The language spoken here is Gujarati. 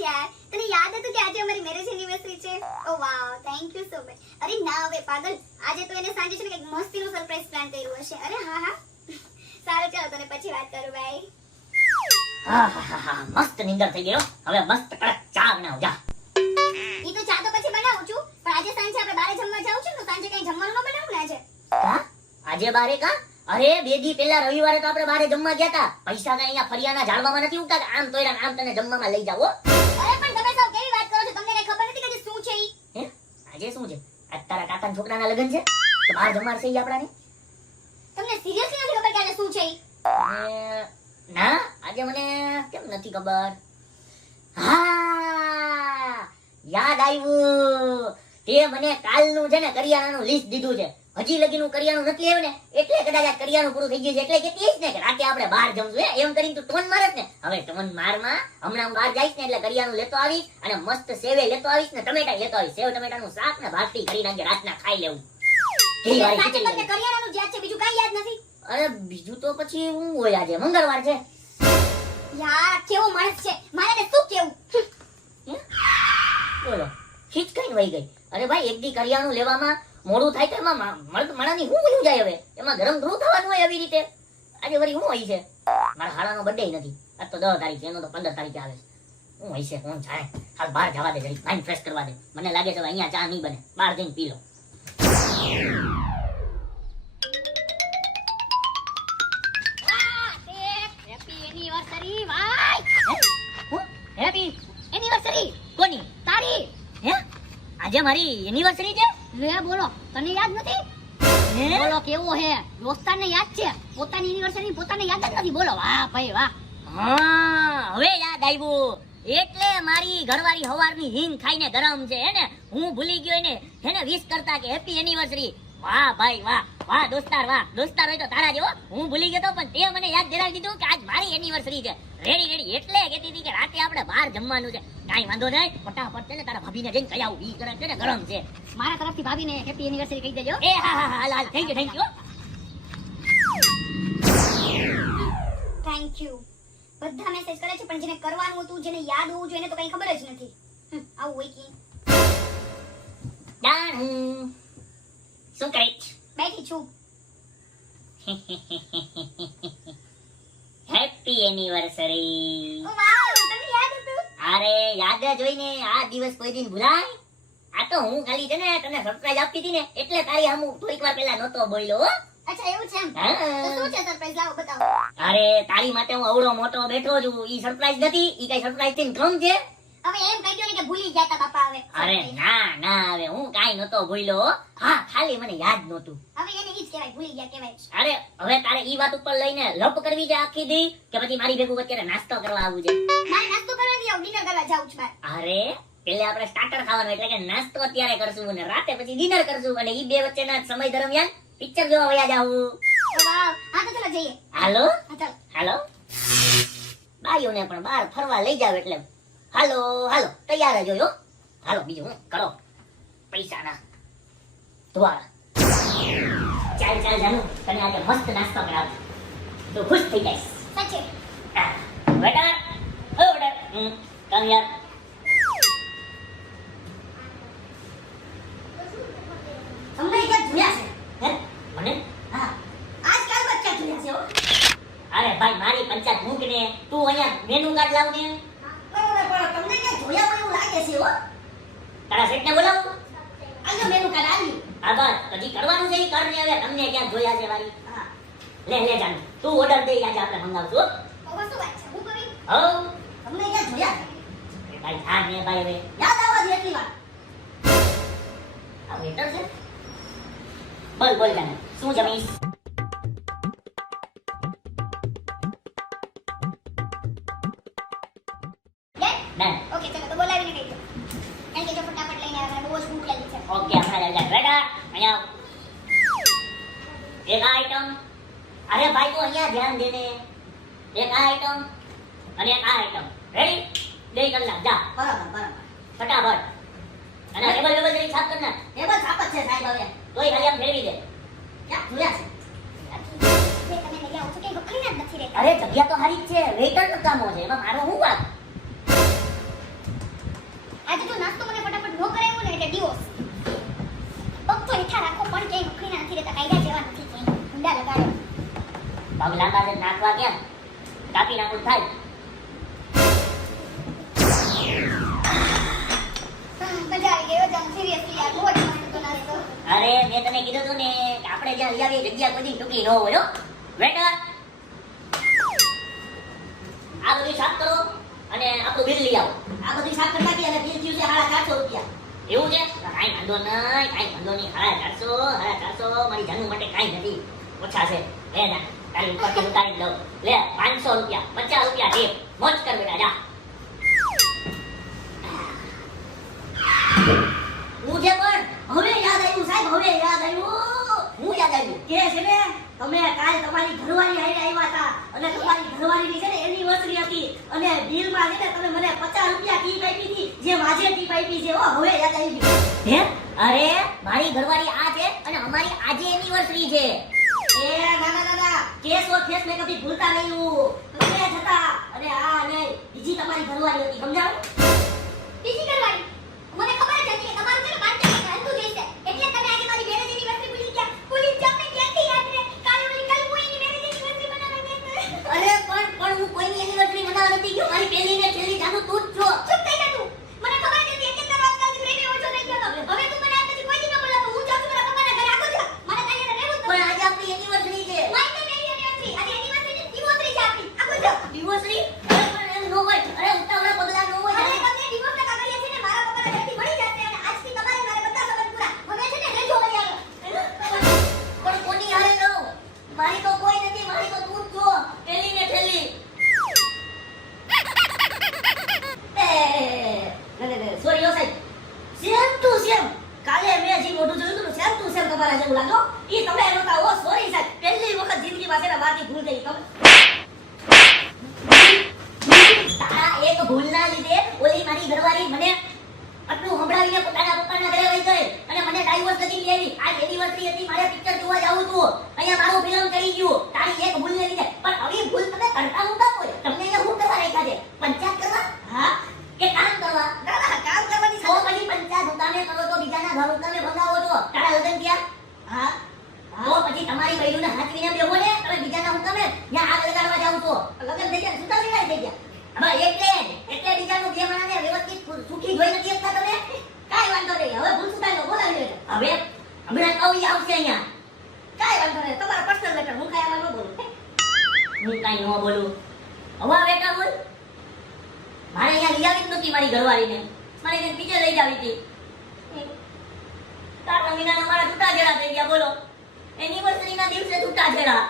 મચ યાર. તને યાદ હતું કે આજે અમારી મેરેજ એનિવર્સરી છે? ઓ વાવ, થેન્ક યુ સો મચ. અરે ના હવે પાગલ, આજે તો એને સાંજે છે ને કંઈક મસ્તીનું સરપ્રાઈઝ પ્લાન કર્યું હશે. અરે હા હા. સારું ચાલો, તને પછી વાત કરું. બાય. મસ્ત નીંદર થઈ ગયો. હવે મસ્ત કડક ચા બનાવ જા. ઈ તો ચા તો પછી બનાવું છું, પણ આજે સાંજે આપણે બહાર જમવા જાવું છે ને, તો સાંજે કઈ જમવાનું ન બનાવું ને આજે. હા આજે બારે કા? અરે બે દી પહેલા રવિવારે તો આપણે બારે જમવા ગયા હતા. પૈસા કઈ અહીંયા ફરિયાના ઝાડવામાં નથી ઉગતા કે આમ તોયરા આમ તને જમવામાં લઈ જાવ. અરે પણ તમે સૌ કેવી વાત કરો છો? તમને કઈ ખબર નથી કે આજે શું છે ઈ? હે આજે શું છે? આજ તારા કાકાના છોકરાના લગ્ન છે તો બહાર જમવા છે ઈ આપણાને. તમને સિરિયસલી નથી ખબર કે આજે શું છે ઈ? ના આજે મને કેમ નથી ખબર. હા યાદ આવ્યું. તે મને કાલનું છે ને કરિયાણાનું લિસ્ટ દીધું છે. હજી લગીનું કરિયાણું નથી આવ્યું ને, એટલે કદાચ આ કરિયાણું પૂરું થઈ ગયું છે. એટલે કહેતી ને કે રાતે આપણે બહાર જમશું એમ કરીને તું ટોન મારસ ને. હવે ટોન મારમાં હમણાં હું બહાર જઈશ ને એટલે કરિયાણું લેતો આવીશ અને મસ્ત સેવે લેતો આવીશ ને ટમેટા લેતો આવીશ. સેવ ટમેટાનું શાક ને ભાખરી કરી નાખજે, રાતના ખાઈ લેવું. સાચે તમને કરિયાણાનું યાદ છે, બીજું કાઈ યાદ નથી? અરે બીજું તો પછી હું હોય, આજે મંગળવાર છે. યાર કેવો માણસ છે, મારે શું કેવું. બોલો ખીચ કઈ વહી ગઈ. અરે ભાઈ એક દી કરિયાણું લેવામાં મોડું થાય તો એમાં માણાની હું વયું જાય. હવે એમાં ગરમ ધ્રુવ થવાનું હોય. આવી રીતે આજે વળી હું હોય છે. મારા હાડાનો બર્થડે નથી. આજ તો 10 તારીખ છે, એનો તો 15 તારીખે આવે છે. હું હોય છે કોણ જાણે. હાલ બહાર જવા દે, જરી માઇન્ડ ફ્રેશ કરવા દે. મને લાગે છે અહીંયા ચા નહીં બને, બહાર જઈને પી લો. એનિવર્સરી ભાઈ, હેપી એનિવર્સરી કોની? તારી. હે આજે મારી એનિવર્સરી છે? લે બોલો, તને યાદ નથી? હે બોલો કેવો હે? દોસ્તારને યાદ છે, પોતાની એનિવર્સરી પોતાને યાદ જ નથી. બોલો વાહ ભાઈ વાહ. હા હવે યાદ આવ્યું. એટલે મારી ઘરવાળી હવારની હિંગ ખાઈને ગરમ છે હે ને. હું ભૂલી ગયો એને હેને વિશ કરતા કે હેપી એનિવર્સરી. વાહ ભાઈ વાહ, વાહ દોસ્તાર વાહ. દોસ્તાર હોય તો તારા જેવો. હું ભૂલી ગયો તો પણ તે મને યાદ દિલાવી દીધું કે આજ મારી એનિવર્સરી છે. રેડી રેડી એટલે કહેતી હતી કે રાતે આપણે બહાર જમવાનું છે. કાઈ વાંધો નહીં, ફટાફટ છે ને તારા ભાભીને જઈને કહી આવું. ઈ કરે છે ને ગરમ છે. મારા તરફથી ભાભીને હેપી એનિવર્સરી કહી દેજો. એ હા હા હા હાલ હાલ, thank you thank you. Thank you. બધા મેસેજ કરે છે પણ જેને કરવાનું હતું, જેને યાદ હોવું જોઈએ એને તો કઈ ખબર જ નથી. આવું હોય કે ડન. શું કરે છે? બેઠી છું. Happy anniversary. ઓ વાવ, તને યાદ હતું? અરે યાદ જ હોય ને, આ દિવસ કોઈ દિન ભૂલાય? આ તો હું ખાલી છે ને તને સરપ્રાઈઝ આપતી હતી ને એટલે તારી સામું થોડીક વાર પહેલા નહોતો બોલ્યો હો. અચ્છા એવું છે એમ? હા. તો શું છે સરપ્રાઈઝ? લાવો બતાવો. અરે તારી માટે હું અવળો મોટો બેઠો છું. ઈ સરપ્રાઈઝ નથી, ઈ કઈ સરપ્રાઈઝ થી કમ છે. હવે એમ કહી દો ને કે ભૂલી ગયા તા બાપા. હવે અરે ના ના, હવે હું કાઈ નહોતો ભૂલ્યો હો. હા ખાલી મને યાદ નહોતું. હવે એને ઈ જ કહેવાય, ભૂલી ગયા કહેવાય. અરે હવે તારે ઈ વાત ઉપર લઈને લપ કરવી છે આખી દી કે પછી મારી ભેગું અત્યારે નાસ્તો કરવા આવું છે? મારે નાસ્તો કરવા નથી આવું, ડિનર કરવા જાઉં છું બહાર. અરે પેલે આપણે સ્ટાર્ટર ખાવાનું એટલે કે નાસ્તો અત્યારે કરશું અને રાતે પછી ડિનર કરશું અને ઈ બે વચ્ચેના સમય દરમિયાન પિક્ચર જોવા વયા જાવું. ઓ વાવ, હા તો ચલો જઈએ. હાલો હા ચાલો. હાલો, બાઈઓને પણ બહાર ફરવા લઈ જાવ એટલે હાલો હાલો તૈયાર જ હોય હો. હાલો બીજું હું કરો પૈસાના દ્વારા. ચાલ ચાલ જાનુ, તને આજે મસ્ત નાસ્તો કરાવું. તું ખુશ થઈ જઈશ. સાચે વેટર ઓ વેટર કમ યાર. તમને ક્યાં જોયા છે? હે મને? હા, આજકાલ બચ્ચા જોયા છે હો. અરે ભાઈ મારી પંચાયત મૂકને, તું અહીંયા મેનુ કાર્ડ લાવ ને. પણ તમને ક્યાં જોયા હોય એવું લાગે છે હો. તારા સેટને બોલાવો. આજો મેનુ કાર્ડ આવ્યું. હા બસ પછી કરવાનું છે ઈ કર ને. હવે તમને ક્યાં જોયા છે વારી? હા, લે લે જાન, તું ઓર્ડર દે, આજે આપણે મંગાવશું હો. તો શું વાત છે? હું કરી? હો તમને ક્યાં જોયા છે? ભાઈ હા ને ભાઈ હવે યાદ આવવા દે એટલી વાર. આ વેટર છે. બોલ બોલ જાન, શું જમીશ? લે ડન. ઓકે ચલો, તો બોલાવીને કહી દો. એમ કે જો ફટાફટ લઈને આવે, મને બહુ જ ભૂખ લાગી છે. ઓકે હમણાં જાય બેટા અહીંયા આવ. એક આ આઈટમ. અરે ભાઈ તું અહીંયા ધ્યાન દે ને. એક આ આઈટમ અને એક આ આઈટમ. રેડી? 2 કલાક જા બરાબર બરાબર. ફટાફટ. અને ટેબલ ટેબલ જરી સાફ કર નાખ. ટેબલ સાફ જ છે સાહેબ. હવે તોય ખાલી આમ ફેરવી દે. ક્યાં જોયા છે? તમે લઈ આવો છો કે વખરીના જ નથી રહેતા. અરે જગ્યા તો હારી જ છે, વેઇટર નું કામો છે, એમાં મારો શું વાત? આવ્યું ને એટલે ડિવોર્સ. પગ તો હેઠા રાખો પણ ક્યાંય નોકરીના નથી રહેતા, કાયદા જેવા નથી ક્યાંય. ઊંડા લગાડો. પગ લાંબા છે નાખવા કેમ કાપી નાખું થાય. મજા આવી ગઈ હો જાન, સિરિયસલી યાર બહુ જ મસ્ત હતો નાસ્તો. અરે મેં તને કીધું તું ને કે આપણે જ્યાં લઈ આવીએ જગ્યા બધી ટૂંકી ન હોય હો. વેટર આ બધું સાફ કરો અને આપણું બિલ લઈ આવો. આ બધી શાક નાખી અને બિલ થયું છે 450 રૂપિયા. એવું છે કાંઈ વાંધો નહીં, કાંઈ વાંધો નહીં. 450 મારી જાનું માટે કાંઈ નથી, ઓછા છે. લે ના તારી ઉપરથી ઉતારી જ લઉં. લે 500 રૂપિયા, 50 રૂપિયા દે, મોજ કર બેટા જા. હું જે પણ હવે યાદ આવ્યું સાહેબ, હવે યાદ આવ્યું. હું યાદ આવ્યું કે છે ને તમે કાલે તમારી ઘરવાળી હારે આવ્યા હતા અને તમારી ઘરવાળીની છે ને એનિવર્સરી હતી અને બિલમાં છે ને તમે મને 50 રૂપિયા ટીપ આપી હતી, જે આજે ટીપ આપી છે. હવે યાદ આવી ગયું. હે? અરે મારી ઘરવાળી આ છે અને અમારી આજે એનિવર્સરી છે. એ ના કેસ ઓર ફેસ મેં કભી ભૂલતા નહીં હું. તમે જ હતા અને આ નહીં બીજી તમારી ઘરવાળી હતી, સમજાવ. બીજી કરવાની મને ખબર જ હતી કે તમારું છે ને બાંધકામ હાલતું જ હશે. એટલે તમે આજે મારી મેરેજ એનિવર્સરી ભૂલી ગયા. ભૂલી જ તમને ક્યાંથી યાદ રહે? કાલે ઓલી કાલ હું એની મેરેજ એનિવર્સરી મનાવવા ગઈ હતી. અરે પણ હું કોઈની એનિવર્સરી મનાવવા નથી ગયો. મારી પહેલી ને છેલ્લી જાનું તું જ છો. ચૂપ થઈ જા તું. મને ખબર જ હતી એક વાત કાલથી પ્રેમે ઓછો થઈ ગયો હતો. હવે તું મને આજ પછી કોઈ દી ન બોલાવો. હું જાઉં છું મારા પપ્પાના ઘરે. આગો જા. મને તારી હારે રહેવું જ પણ નથી. આજે આપણી એનિવર્સરી છે. મારી તો મેરી એનિવર્સરી. આજે એનિવર્સરી ને ડિવોર્સરી છે આપણી. આગો જા. દિવસરી અરે પણ એમ નો હોય. અરે ઉતાવળા પગલા નો હોય. અરે તમને ડિવોર્સના કાગળિયા છે ને મારા પપ્પાના ઘરેથી મળી જશે અને આજથી તમારે મારે બધા સંબંધ પૂરા. હવે છે ને રેજો વળી આગળ. પણ કોની હારે રહું? મારી તો કોઈ નથી, મારી તો તું જ છો. પહેલી ને છેલ્લી. સોરી ઓ સાહેબ, સેમ ટુ સેમ. કાલે મેં જે મોઢું જોયું હતું સેમ ટુ સેમ તમારા જેવું લાગો. ઈ તમે એમ હતા. ઓ સોરી સાહેબ, પહેલી વખત જિંદગીમાં છે ને વાતી ભૂલ થઈ. તમે તારા એક ભૂલના લીધે ઓલી મારી ઘરવાળી મને આટલું સંભળાવીને પોતાના પપ્પાના ઘરે વહી ગઈ અને મને ડાઈવોર્સ નથી લેવી. આજ એનિવર્સરી હતી, મારે પિક્ચર જોવા જાવું હતું. અહીંયા મારું ફિલ્મ કરી ગયું તારી એક ભૂલને લીધે. પણ આવી ભૂલ તમે કરતા નહોતા કોઈ. તમને અહીંયા શું કરવા રાખ્યા છે? પંચાયત કરવા? હા કે કામ કરવા? ના કામ કરવાની તો પછી પંચાયત હુકામે કરો છો, બીજાના ઘર હુકામે ભગાવો છો. તારા લગ્ન થયા? હા તો પછી તમારી બૈરુને હાચવીને બેહો ને. તમે બીજાના હુકામે ત્યાં આગ લગાડવા જાવ છો. લગન થઈ ગયા સુતા સિવાય થઈ ગયા. હવે એટલે બીજાનું બે માણસને વ્યવસ્થિત સુખી જોઈ નથી શકતા તમે. કાઈ વાંધો નહીં. હવે ભૂલ સુતાઈ નો બોલાવી લેજો. હવે હમણાં કવિ આવશે અહીંયા. કાઈ વાંધો નહીં. તમારા પર્સનલ મેટર હું કાઈ આમાં ન બોલું. હું કાંઈ ન બોલું. હવે બેટા બોલ. મારે અહીંયા લઈ આવી જ નહોતી મારી ઘરવાળીને. મારે એને પીછે લઈ જાવી હતી. તારા વિનાના મારા છૂટાછેડા થઈ ગયા બોલો. એનિવર્સરીના દિવસે છૂટાછેડા.